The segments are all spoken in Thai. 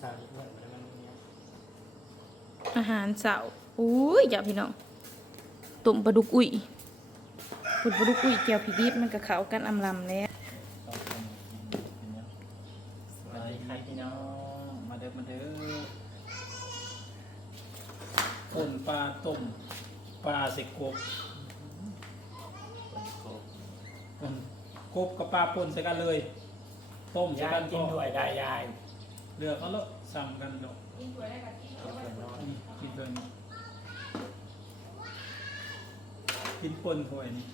สาวอีกวันแล้วมันเนี่ยอาหารเสาร์อุ้ยอย่าพี่น้องตุ่มปลาดุกอุ้ยปุ่นปลาดุกอุ้ยแก้วผีดิบมันก็เข้ากันอำลำแล้วต้องทำเนี่ยสวัสดีครับพี่น้องมาเด้อมาเด้อป่นปลาต้มปลาใส่กบป่นกบกับปลาป่นใส่กันเลย ต้มใส่ยายกันกินด้วยได้ยายเลือกเอาละซ้ำกันดอกกินด้วยนอนนี่กินเลย กินป่นถ้วยนี่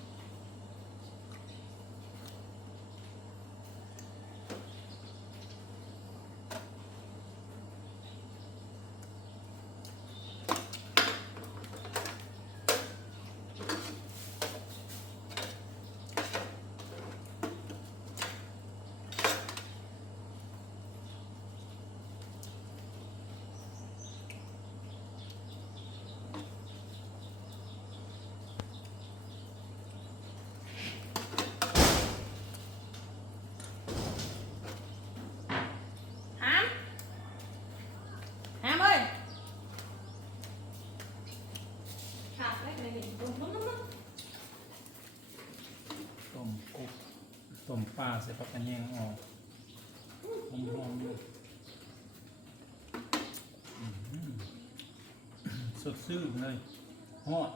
หามหามเอ้ยขาดไม่เลยนี่ ต้มตุ้มตุ้มตุ้มต้มกบต้มปลาใส่ผักกระเนียงออกหอมๆอยู่อื้อหือสดชื่นเลยฮอด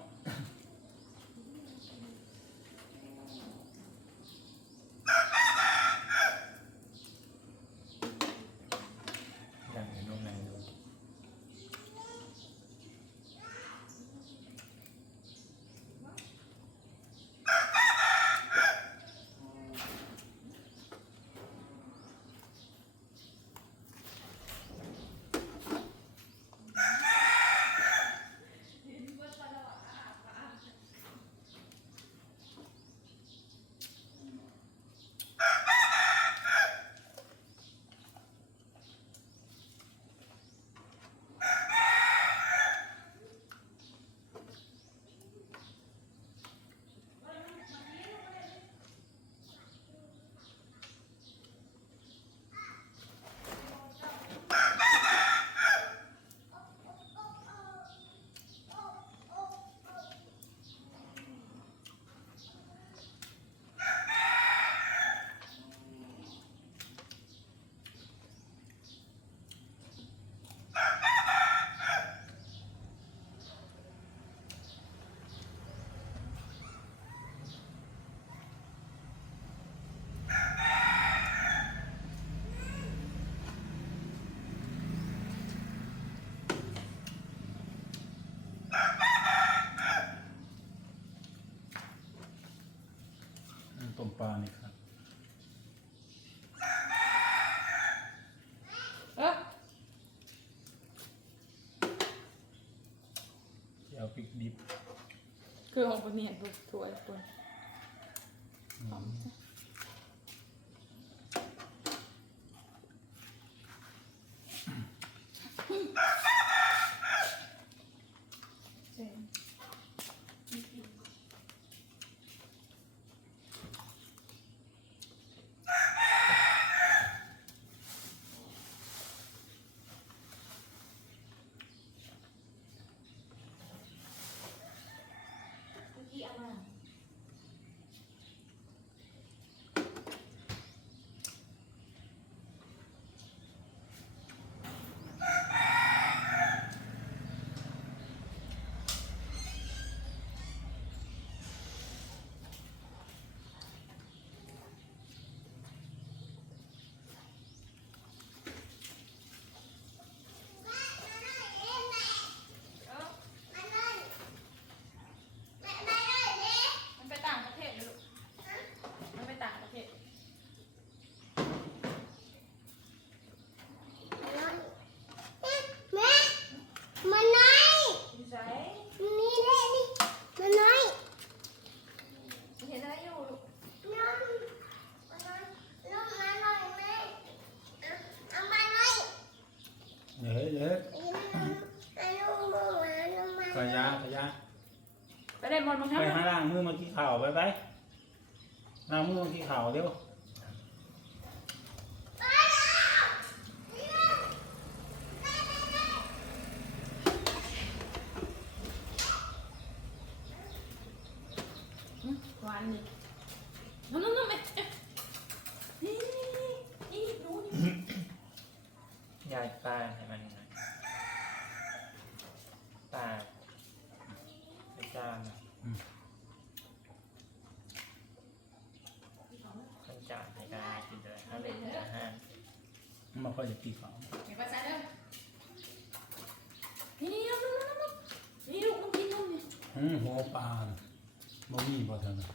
เดี๋ยวพริกดิบ คือของคนเมียนบุกถั่วคนอืมใข่าไปไปน้ำมือที่ข่าวเร็วหวานนี่น้นนนี่นี่ดูนี่ยายป้าให้มันหน่อป้าไปจ้ามา ค่อยจะกินเขาไม่ไปใส่เด้อนี่นี่น้องน้องน้องน้องนี่ลูกน้องกินนมเนี่ยอืมหัวปลาน่ะบ่มีบ่เท่านั้น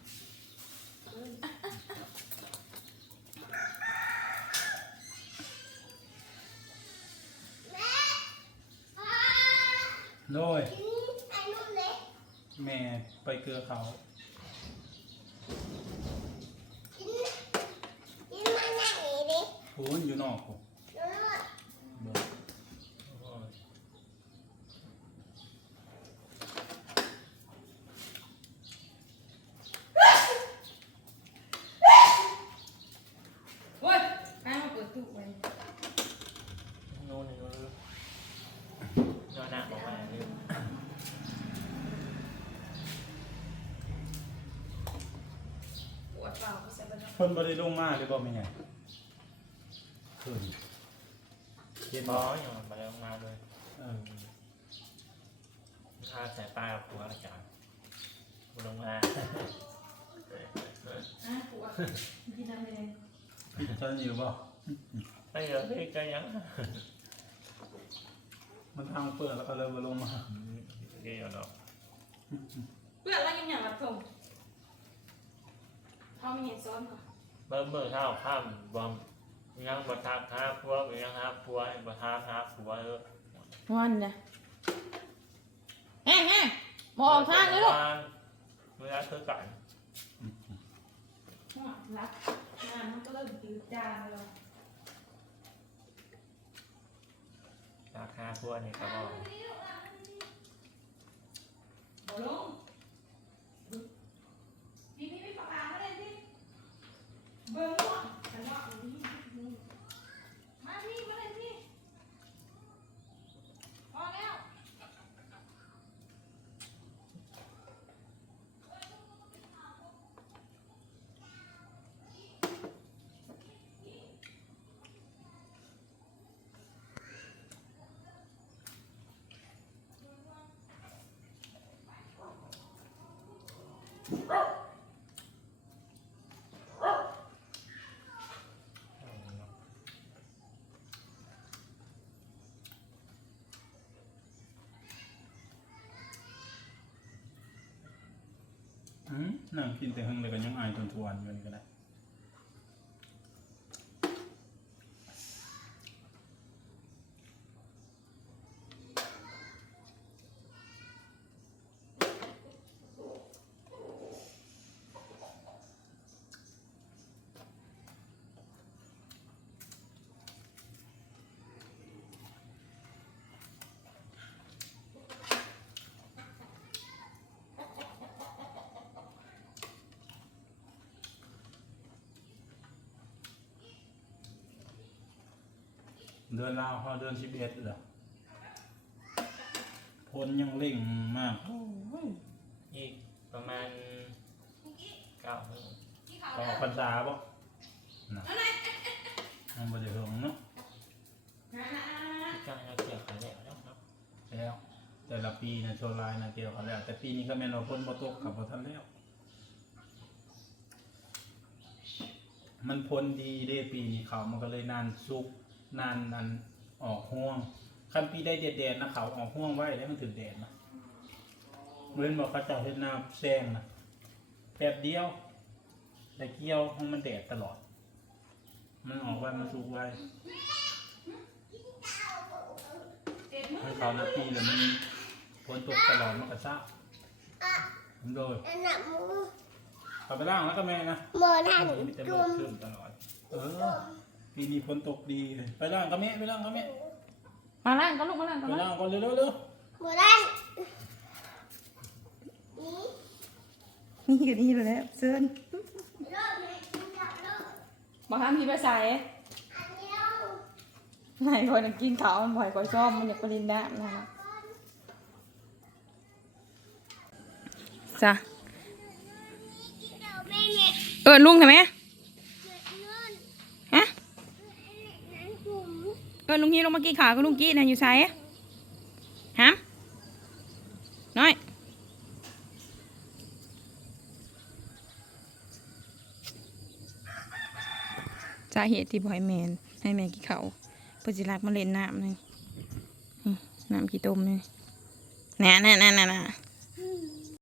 แม่พ่อโดยกินไอ้นุ่นเล็กแม่ไปเกลือเขากินกินมาไหนดิพูนอยู่นอกกู นุ่น บ่ โอ้ย โอ้ยแม่มาเปิดตู้ไว้ นู่นนี่นู่นนอนหนักออกมาลืม ปวดเปล่าก็ใส่ไปแล้ว เพิ่นบ่ได้ลงมาเลยบ่แม่ใหญ่ขึ้นเห็นบบ่ออย่างมันมาแล้วมาเลยเออถ้าใส่ปลาหัวอาจารย์บุลงมาอะปวดกินน้ำเลยปิดฉันอยู่บ่ ไม่เหลือพี่ก็ยังมันทางเปิดแล้วก็เลยบ่ลงมาเดี๋ยวดอกเพื่อนเรายังอยากรับส่ง เขาไม่เห็นซ้อนก่อนเบิ่มเบิ่มเท่าข้ามบอมยังบัทักหาพัวยังหาพัวบัทักหาพัวเออวันนะแห้งแห้งมองทางเลยลูกเวลาเธอกันรักงานมันก็เริ่มจืดจางเลยราคาพัวนี่ก็บอกบอลงพี่พี่พี่ประกาศมาเลยพี่เบิ้งว่าฉันว่ามาพี่มาเลยพี่พอแล้ว อืม นั่งกินแต่หึงเลยก็ยังอายจนทวนอยู่นี่ก็ได้ เดือนลาวเขาเดือนสิบเอ็ดเหรอพลยังเร่งมากอีกประมาณเก้ามื้อต่อพรรษาบ่นะมันบ่ได้เฮิงเนาะจ้างเราเกี่ยวกันแล้วเนาะแล้ว แต่ละปีนะโชว์ลายนะเกี่ยวกันแล้ว แต่ปีนี้ก็แม่นว่าพ้นบ่ตกกับบ่ทันแล้ว มันพ้นดีเด้ปีนี้เขามันก็เลยนานสุก นานนันออกห่วงคันปีได้แดดๆนะเขาออกห่วงไว้แล้วมันถึงแดดนะเว้นบอกเขาเจ้าเฮ็ดนาแซงนะแป๊บเดียวแต่เกี่ยวให้มันแดดตลอด มันออกไว้มันสุกไว้ให้เขานาปีแล้วมันฝนตกตลอดมันก็ซ่าผมโดยอันนั้นมูเขาไปล่างแล้วก็แม่นะโมนันมีแต่เลืจุ่อดมขึ้นตลอด เออ ปีนี้ฝนตกดีเลยไปล่างก็แม่ไปล่างก็แม่มาล่างก็ลูกมาล่างก็ไปมาล่างก่อนเร็วๆเร็วโมนันนี่นี่ก็นี่เลยเซินเริ่มให้กินกับเริ่มบอกห้ามพี่ภาษาอันเดียวไหนคนกินข้าวมันบ่อยคอยชอบมันอยากไปลินน้ำนะจ้ะเออลุงเห็นไหม เงิน ฮะ นั้นผม เออลุงฮีลงมากี่ขาก็ลุงกี้นะอยู่ไสฮะน้อยสาเหตุที่บ่ให้แมนให้แมนกี่เขาเพื่อสิรักมาเล่นน้ำนี่น้ำกี่ต้มนี่น่ะน่ะน่ะน่ะน่ะ